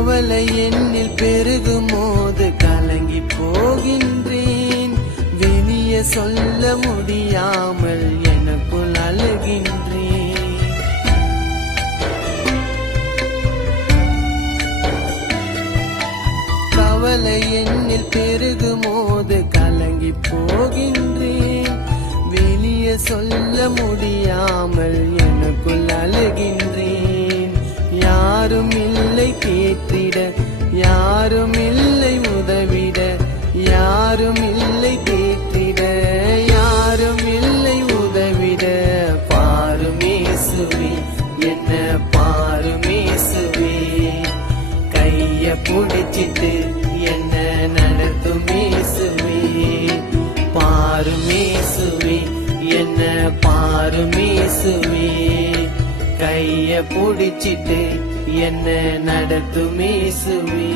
கவலை என்னில் பெருகுமோது கலங்கி போகின்றேன். வெளியே சொல்ல முடியாமல் எனக்குள் அழுகின்றேன். கவலை என்னில் பெருகுமோது கலங்கி போகின்றேன். வெளியே சொல்ல முடியாமல் எனக்குள் அழுகின்றேன். யாரும் இல்லை கேட்டிட, யாரும் இல்லை உதவிட, யாரும் இல்லை கேட்டிட, யாரும் இல்லை உதவிட. பாருமேசுவே, என்ன பாருமேசுவே, கைய புடிச்சிட்டு என்ன நடத்துமேசுவே. பாருமேசுவே, என்ன பாருமேசுவே, கைய புடிச்சிட்டு என்ன நடத்துமேசுவே.